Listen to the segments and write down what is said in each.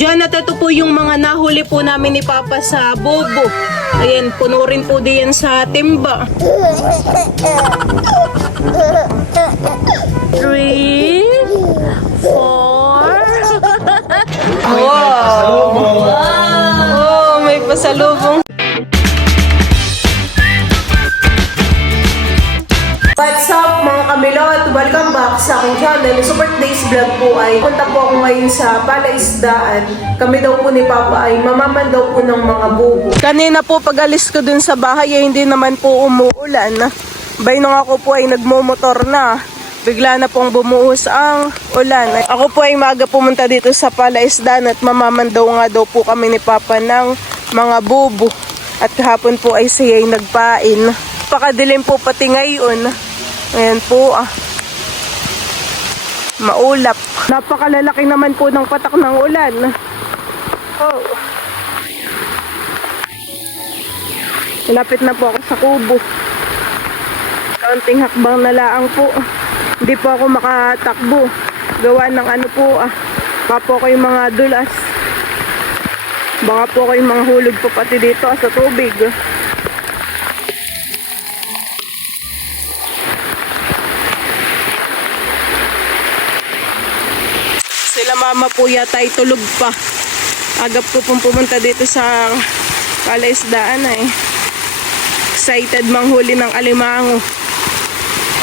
Diyan at ito po yung mga nahuli po namin ni Papa sa bobo. Ayan, puno rin po diyan sa timba. 3, 4. Wow! Oh, may pasalubong. What's up mga kamilot? Welcome back sa aking channel. So for today's vlog po ay punta po ako ngayon sa palaisdaan. Kami daw po ni Papa ay mamaman daw po ng mga bubo. Kanina po pag-alis ko dun sa bahay ay hindi naman po umuulan. Bay nung ako po ay nagmumotor na, bigla na pong bumuhos ang ulan. Ako po ay maaga pumunta dito sa palaisdaan at mamaman daw nga daw po kami ni Papa ng mga bubo. At kahapon po ay siya ay nagpain. Pakadilim po pati ngayon. Ayan po maulap. Napakalalaki naman po ng patak ng ulan. Oh. Malapit na po ako sa kubo. Kaunting hakbang na laang po. Hindi po ako makatakbo. Gawa ng ano po papo ko yung mga dulas. Baka po ko yung mga hulog po pati dito sa tubig. Sila mama po yata ay tulog pa. Agap ko pong pumunta dito sa palaisdaan Excited manghuli ng alimango.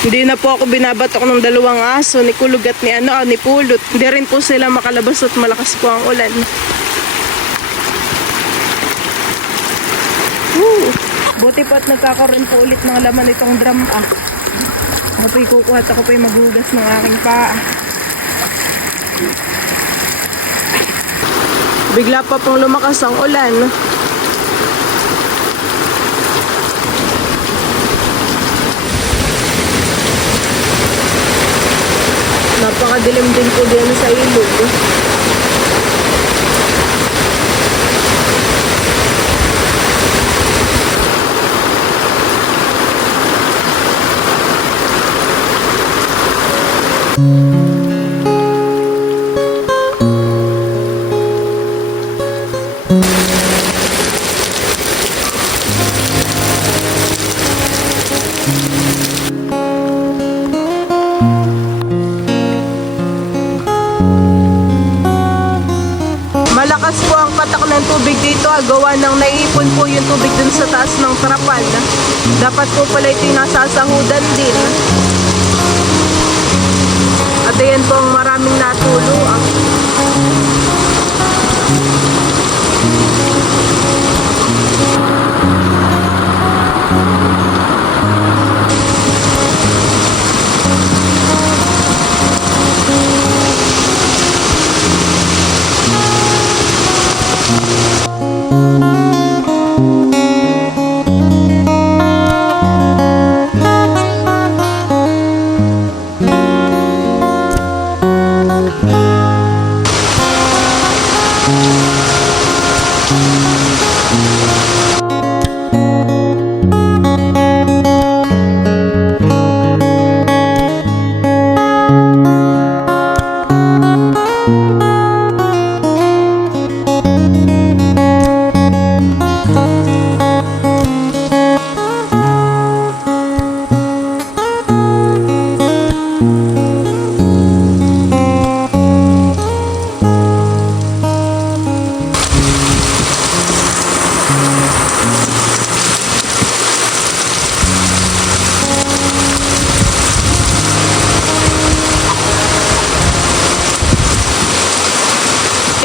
Hindi na po ako binabatok ng dalawang aso, ni Kulog at ni Pulot. Hindi rin po sila makalabas at malakas po ang ulan. Buti po at nagkakaroon po ulit ng laman itong drum Ako po'y kukuha at ako po'y maghugas ng aking paa. Bigla pa pong lumakas ang ulan. Napakadilim din po din sa ilog. Malakas po ang patak ng tubig dito gawa ng naiipon po yung tubig dun sa taas ng trapal. Dapat po pala ito'y nasasahudan din. At ayan po ang maraming natulo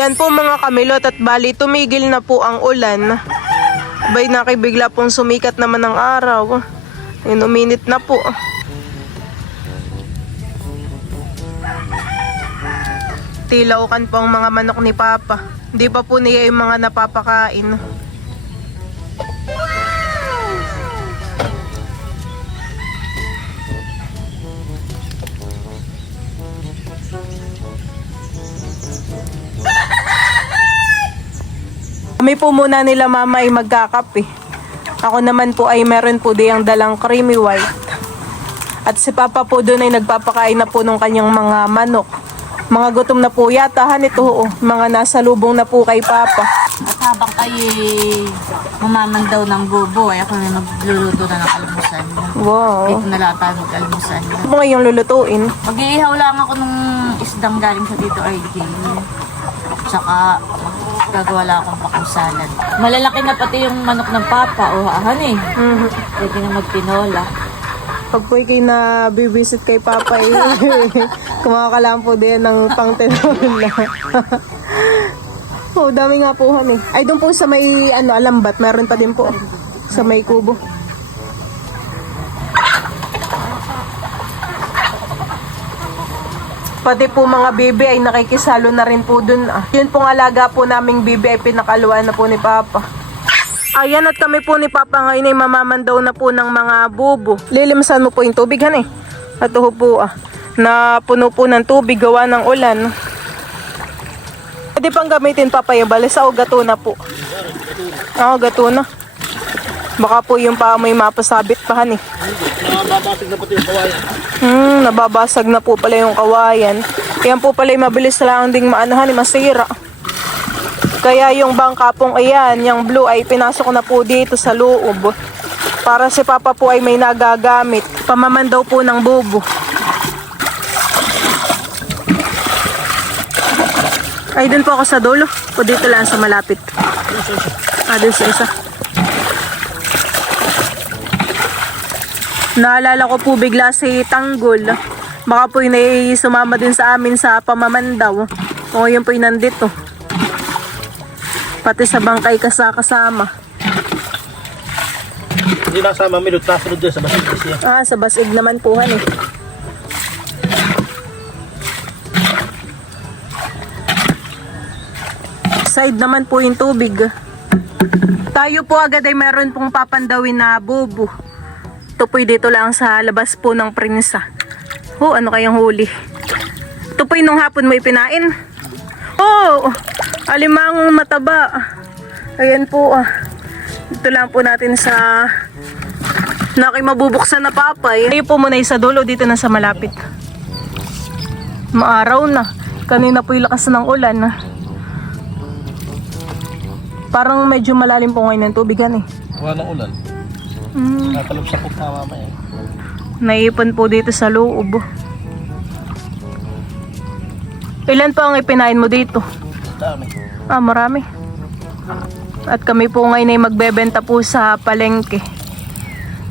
Yan po mga kamilot at bali tumigil na po ang ulan. Bay nakibigla pong sumikat naman ang araw. Ayun, uminit na po. Tilaukan po ang mga manok ni Papa. Hindi pa po niya yung mga napapakain. Kami po muna nila mama ay magkakape. Ako naman po ay meron po diyang dalang creamy white. At si Papa po doon ay nagpapakain na po ng kanyang mga manok. Mga gutom na po yata, han, ito, mga nasa lubong na po kay Papa. At habang kayo mamamandaw ng bubo, ay ako na magluluto na ng almusal. Wow. Dito na lang tayo mag-almusal. Ano ba ngayong lulutuin? Mag-iihaw lang ako ng isdang galing sa Tito RJ. Tsaka gagawa lang akong pakusalan. Malalaki na pati yung manok ng Papa. O ahan eh. Pwede na magtinola. Pag po kayo na bibisit kay Papa, kumakalampo din ng pangtinola. Oh, dami nga po han eh. Ay, doon po sa may alambat, meron pa din po. Sa may kubo. Pati po mga bibi ay nakikisalo na rin po dun. Yun pong alaga po naming bibi ay pinakaluan na po ni Papa. Ayan, at kami po ni Papa ngayon ay mamamandaw na po ng mga bubo. Lilimsan mo po yung tubig han eh. At po na puno po ng tubig gawa ng ulan. Pwede pang gamitin Papa yung balisa o gato na po? Oo, gato na. Baka po yung pa may mapasabit pa han eh. Nababasag na pati yung kawayan. Nababasag na po pala yung kawayan. Yan po pala yung mabilis lang ding maanahan eh, masira. Kaya yung bangka pong ayan, yung blue ay pinasok na po dito sa loob. Para si Papa po ay may nagagamit. Pamaman daw po ng bubo. Ay, dun po ako sa dulo. O dito lang sa malapit. Dun sa isa. Naalala ko po bigla si Tanggol. Baka po yun ay sumama din sa amin sa pamamandaw. O yun po yun nandito. Pati sa bangkay kasama. Hindi nasama minute, nasunod din sa basig siya. Sa basig naman po han eh. Side naman po yung tubig. Tayo po agad ay meron pong papandawin na bubo. Ito po dito lang sa labas po ng prinsa. Ano kayang huli? Ito po nung hapon mo ipinain. Alimangong mataba. Ayan po Ito lang po natin sa nakimabubuksan na papay. Tayo po muna sa dulo, dito na sa malapit. Maaraw na. Kanina po yung lakas ng ulan. Parang medyo malalim po ngayon ng tubigan eh. Wala ng ulan. Natalab sa kupa mamaya. Naipon po dito sa loob. Ilan pa ang ipinain mo dito? Dami. Marami. At kami po ngayon ay magbebenta po sa palengke.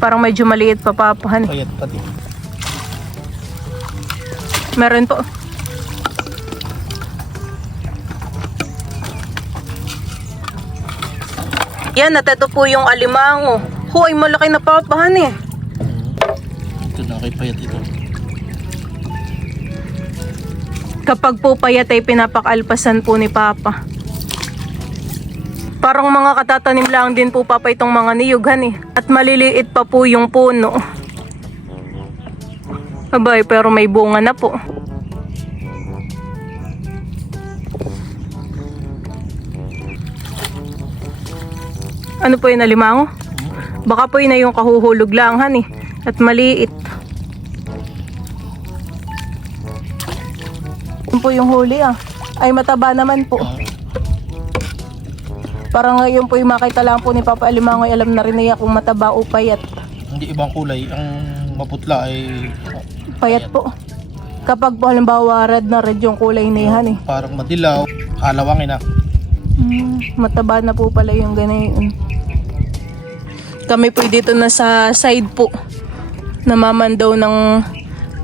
Parang medyo maliit pa papahan. Payat pati. Meron po. Yan, at ito po yung alimango. Ay malaki na papahan eh. Ito na kay payat ito. Kapag po payat ay pinapakalpasan po ni Papa. Parang mga katatanim lang din po Papa itong mga niyugan eh. At maliliit pa po yung puno. Abay, pero may bunga na po. Ano po yun, alimango? Baka po yun na yung kahuhulog lang han eh. At maliit. Yun po yung huli ay mataba naman po. Parang ngayon po yung makita lang po ni Papa Alimango ay alam na rin niya kung mataba o payat. Hindi ibang kulay. Ang maputla ay Payat po. Kapag po halimbawa red na red yung kulay na yan eh. parang madilaw. Kalawangin na. Mataba na po pala yung ganayon. Kami po dito na sa side po. Namamandaw ng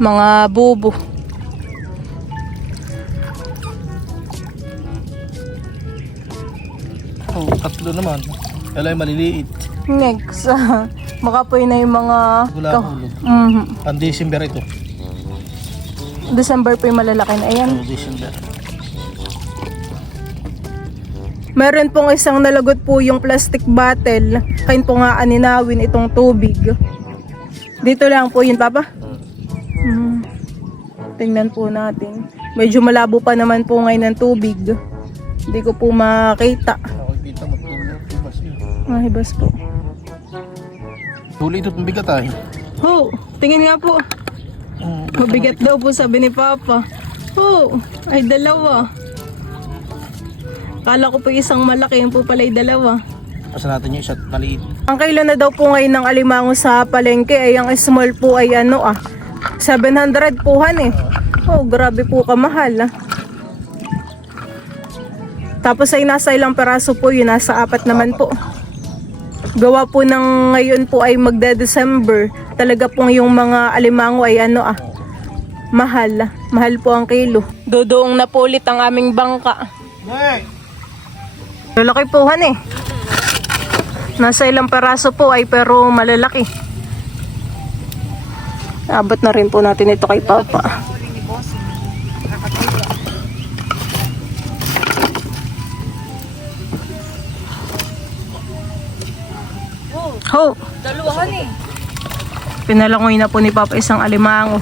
mga bubo. Tatlo naman. Kaya ay maliliit. Next. Baka po yun na yung mga... Wala hulog. Ang December ito. December po yung malalaki na yan. December. Meron pong isang nalagot po yung plastic bottle. Kain po nga aninawin itong tubig. Dito lang po yun, Papa. Tingnan po natin. Medyo malabo pa naman po ngayon ng tubig. Hindi ko po makita. Nakikita mo tulog. Ibas yun. Hibas po. Huli ito mabigat ay. Tingin nga po. Mabigat daw po sabi ni Papa. Oh, ay dalawa. Kala ko po isang malaki, yun po pala ay dalawa. Pasa natin yung isa't maliit. Ang kilo na daw po ngayon ng alimango sa palengke ay ang small po ay 700 po han eh. Oh, grabe po kamahal. Tapos ay nasa ilang peraso po yun, nasa 4 naman po. Gawa po ng ngayon po ay magde-December. Talaga pong yung mga alimango ay mahal. Mahal po ang kilo. Dodoong napulit ang aming bangka. Lalaki po han eh. Nasa ilang peraso po ay pero malalaki. Abot na rin po natin ito kay Papa. Ho! Dalawahan eh. Pinalangoy na po ni Papa isang alimango.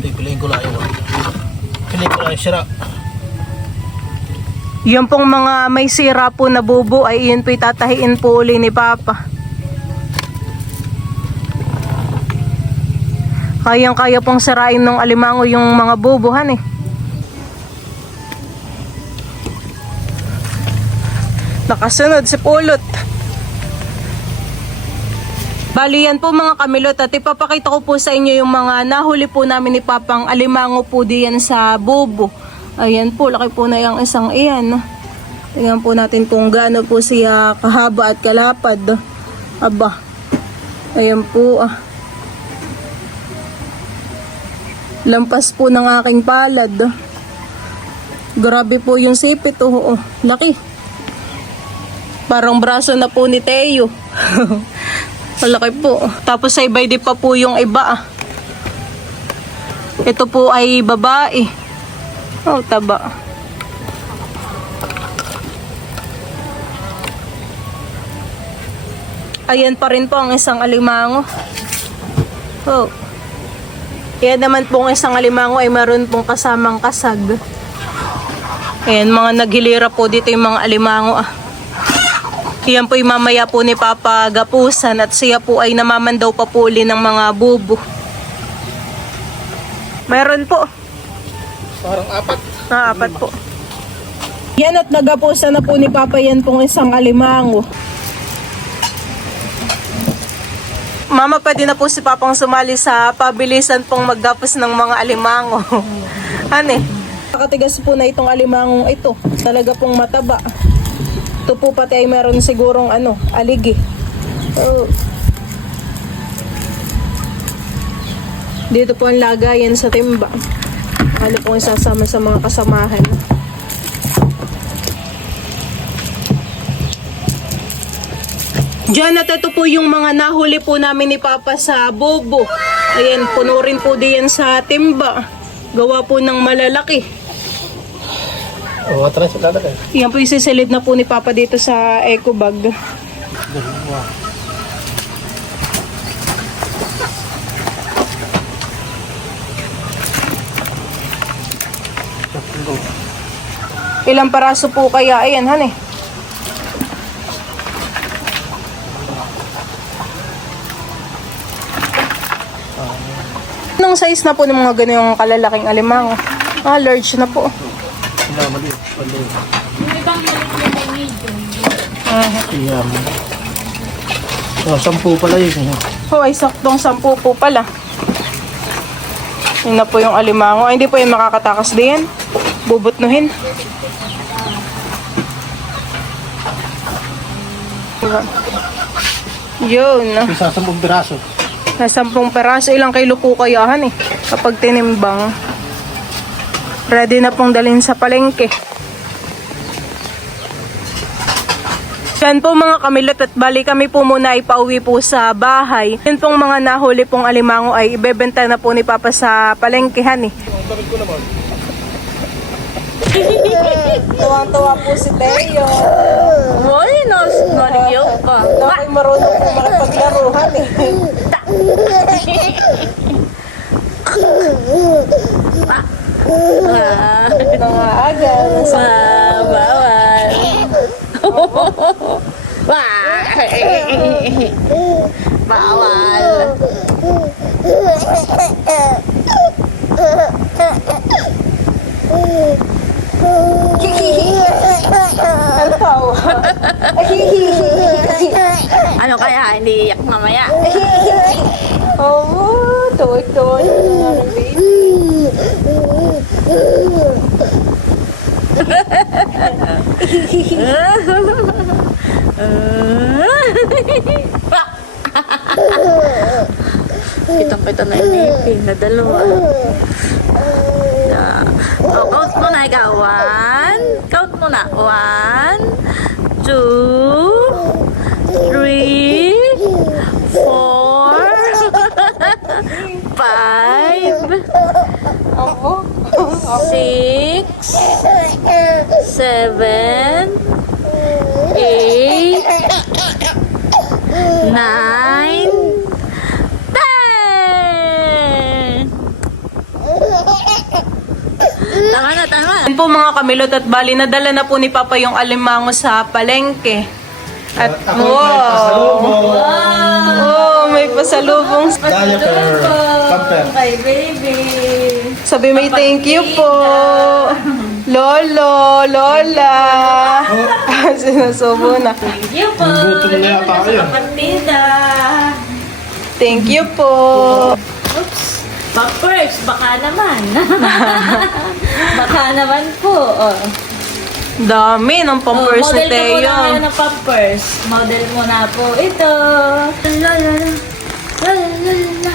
Piliin ko lang yun. Piliin ko lang yung sira. Yung pong mga may sira po na bubo ay yun po itatahiin po uli ni Papa. Kayang-kaya pong sirain ng alimango yung mga bubuhan eh. Nakasunod si Pulot. Bali yan po mga kamilot at ipapakita ko po sa inyo yung mga nahuli po namin ni Papang alimango po diyan sa bubo. Ayan po, laki po na yung isang iyan. Tingnan po natin kung gaano po siya kahaba at kalapad. Aba, ayan po lampas po ng aking palad. Grabe po yung sipit. Laki. Parang braso na po ni Teo. Malaki po. Tapos ay bay di pa po yung iba. Ito po ay babae. Oh, taba. Ayan pa rin po ang isang alimango. Oh. Yan naman po ang isang alimango ay meron pong kasamang kasag. Ayan, mga naghilira po dito yung mga alimango. Yan po yung mamaya po ni Papa gapusan at siya po ay namamandaw pa po uli ng mga bubo. Meron po. Parang 4. 4 po. Yan at nagapusan na po ni Papa yan pong isang alimango. Mama, pwede na po si Papang sumali sa pabilisan pong maggapos ng mga alimango. Ano eh? Nakatigas po na itong alimangong ito. Talaga pong mataba. Ito po pati ay meron sigurong aligi. Oh. Dito po ang lagayan sa timba. Ano pong isasama sa mga kasamahan. Diyan at ito po yung mga nahuli po namin ni Papa sa bobo. Ayan, puno rin po diyan sa timba. Gawa po ng malalaki. Oo, atras sa lalaki. Yan po isisilid na po ni Papa dito sa eco bag. Ilang paraso po kaya? Ayan, han eh. Anong size na po ng mga ganyang kalalaking alimango? Large na po. Maliit. Yung ibang maliit yun ay medium. Iyam. Oh, 10 pala yun. Ay saktong 10 po pala. Yun na po yung alimango. Ay, hindi po yung makakatakas din. Bubutnuhin. Yun. Isa 10 piraso. Na 10 peraso, ilang kilo po kayahan eh. Kapag tinimbang. Ready na pong dalhin sa palengke. Yan po mga kamilot at bali kami po muna ay pauwi po sa bahay. Yan pong mga nahuli pong alimango ay ibebenta na po ni Papa sa palengkehan eh. Tuwang-tuwa po si Teo. Wala na, naliyaw ka. Ako'y marunong po makipaglaruhan eh. Nangaaga. Bawal. Bawal. hindi iyak mamaya. Oh, tuwag-tuwag. Kitang-kita na yung ngipin na dalawa. Oh, count mo na ikaw. 1. Count mo na. 1, 2, 3, 4, 5, 6, 7, 8, 9, 10. Tama na, tama. Yan po mga kamilot at bali, nadala na po ni Papa yung alimango sa palengke. At Ako may pasalubong. may pasalubong. Diaper. Pamper. Kay baby. Sabi may thank you po. Lolo, Lola. Sinasubo na. Thank you po. Gutom na yata kayo. Kapatida. Thank you po. Oops. Pampers, baka naman. Baka naman po. Oh. Dami ng pampers ni Model ko Teo. muna kayo ng pampers. Model mo na po ito. La la la. La la la la.